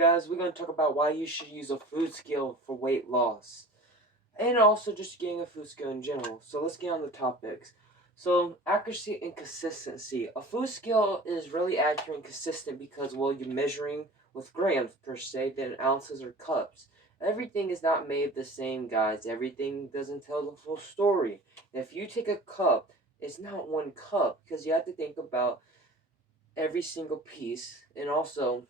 guys, we're going to talk about why you should use a food scale for weight loss. And also just getting a food scale in general. So let's get on the topics. So accuracy and consistency. A food scale is really accurate and consistent because, well, you're measuring with grams per se than ounces or cups. Everything is not made the same, guys. Everything doesn't tell the full story. If you take a cup, it's not one cup because you have to think about every single piece, and also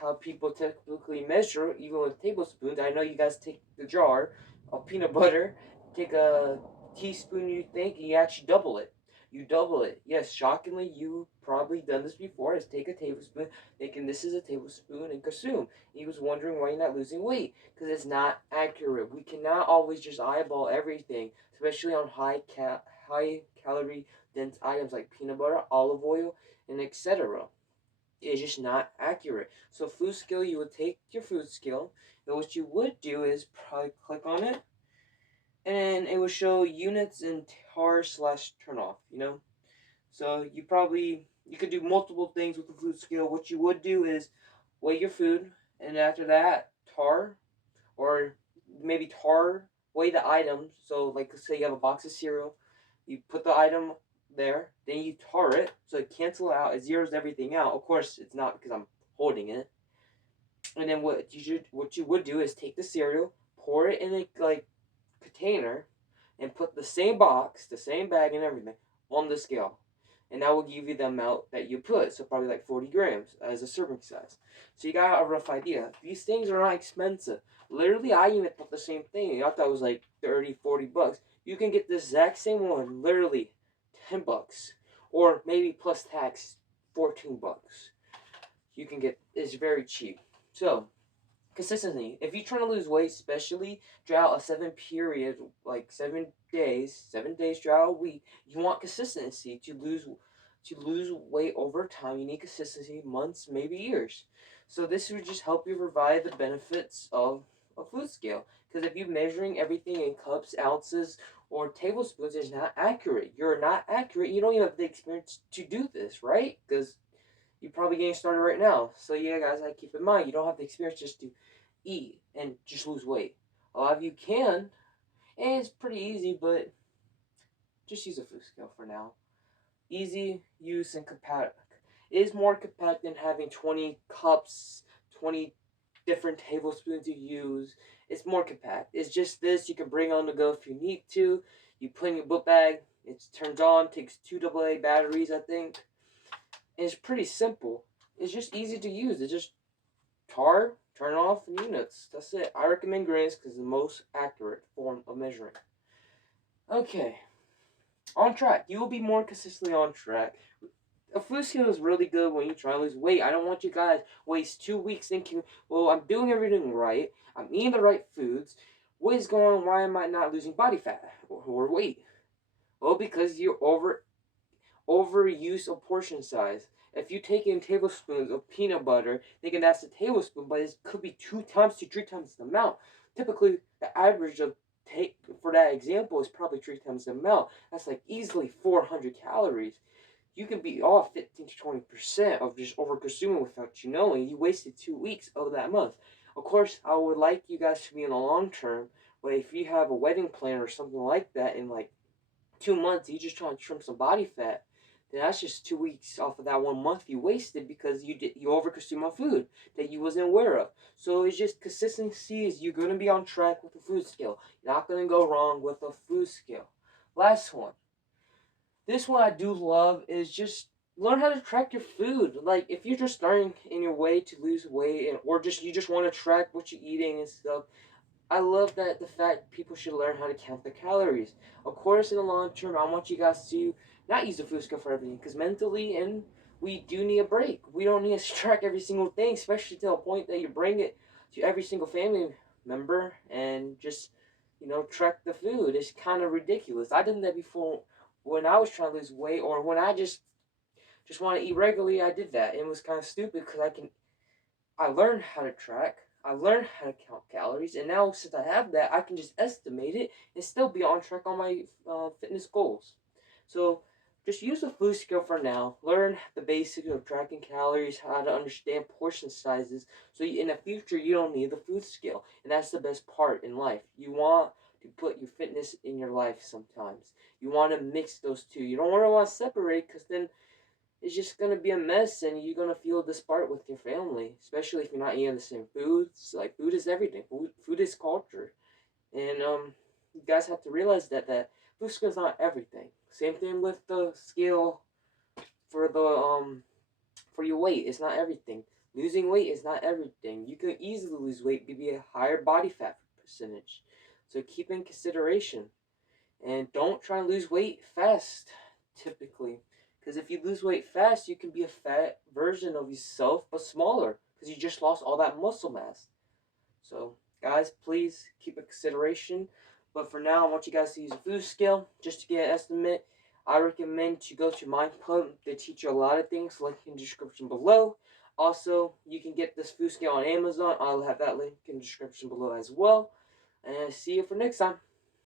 how people typically measure, even with tablespoons. I know you guys take the jar of peanut butter, take a teaspoon, you think, and you actually double it. You double it. Yes, shockingly, you probably done this before. Is take a tablespoon, thinking this is a tablespoon, and consume. He was wondering why you're not losing weight because it's not accurate. We cannot always just eyeball everything, especially on high calorie dense items like peanut butter, olive oil, and etc. It's just not accurate. So food scale, you would take your food scale, and what you would do is probably click on it, and then it would show units and tar slash turn off, So you could do multiple things with the food scale. What you would do is weigh your food, and after that, tar, or maybe tar, weigh the items. So like say you have a box of cereal, you put the item there, then you tar it, so it cancels out, it zeroes everything out. Of course, it's not because I'm holding it. And then what you would do is take the cereal, pour it in a container, and put the same box, the same bag, and everything on the scale. And that will give you the amount that you put. So probably like 40 grams as a serving size. So you got a rough idea. These things are not expensive. Literally, I even thought the same thing. I thought it was like 30, 40 bucks. You can get the exact same one, literally 10 bucks. Or maybe plus tax, 14 bucks. You can get, it's very cheap. So, consistency. If you're trying to lose weight, especially throughout a 7 period, like 7 days throughout a week, you want consistency to lose weight over time. You need consistency, months, maybe years. So this would just help you provide the benefits of a food scale. Because if you're measuring everything in cups, ounces, or tablespoons, it's not accurate. You're not accurate. You don't even have the experience to do this, right? Because you're probably getting started right now. So yeah, guys, I keep in mind you don't have the experience just to eat and just lose weight. A lot of you can, and it's pretty easy, but just use a food scale for now. Easy use and compact. It is more compact than having 20 cups, 20 different tablespoons you use. It's more compact. It's just this. You can bring on the go if you need to. You put in your book bag. It turns on. Takes 2 AA batteries, I think. And it's pretty simple. It's just easy to use. It's just tar, turn off, and units. That's it. I recommend grams because it's the most accurate form of measuring. Okay. On track. You will be more consistently on track. A food scale is really good when you try to lose weight. I don't want you guys waste 2 weeks thinking, well, I'm doing everything right. I'm eating the right foods. What is going on? Why am I not losing body fat or weight? Well, because you're overuse of portion size. If you take in tablespoons of peanut butter, thinking that's a tablespoon, but it could be 2 times to 3 times the amount. Typically, the average of take for that example is probably 3 times the amount. That's like easily 400 calories. You can be off 15 to 20% of just over consuming without you knowing. You wasted 2 weeks of that month. Of course, I would like you guys to be in the long term, but if you have a wedding plan or something like that in like 2 months, you just trying to trim some body fat, then that's just 2 weeks off of that 1 month you wasted because you overconsumed on food that you wasn't aware of. So it's just consistency. Is you're gonna be on track with the food scale. You're not gonna go wrong with a food scale. Last one. This one I do love is just learn how to track your food. Like if you're just starting in your way to lose weight, or just you just want to track what you're eating and stuff, I love that the fact people should learn how to count their calories. Of course, in the long term, I want you guys to not use the food scale for everything because mentally, and we do need a break. We don't need to track every single thing, especially to a point that you bring it to every single family member and just track the food. It's kind of ridiculous. I did that before when I was trying to lose weight, or when I just want to eat regularly. I did that. It was kind of stupid because I learned how to track. I learned how to count calories, and now since I have that, I can just estimate it and still be on track on my fitness goals. So Just use a food scale for now. Learn the basics of tracking calories, how to understand portion sizes, so in the future you don't need the food scale. And that's the best part in life. You want to put your fitness in your life sometimes. You want to mix those two. You don't want to separate, because then it's just gonna be a mess, and you're gonna feel disparate with your family, especially if you're not eating the same foods. Like, food is everything. Food is culture, and you guys have to realize that food scale is not everything. Same thing with the scale for the for your weight. It's not everything. Losing weight is not everything. You can easily lose weight, maybe a higher body fat percentage. So keep in consideration. And don't try and lose weight fast, typically. Because if you lose weight fast, you can be a fat version of yourself, but smaller. Because you just lost all that muscle mass. So, guys, please keep in consideration. But for now, I want you guys to use a food scale just to get an estimate. I recommend you go to MindPump. They teach you a lot of things. Link in the description below. Also, you can get this food scale on Amazon. I'll have that link in the description below as well. And see you for next time.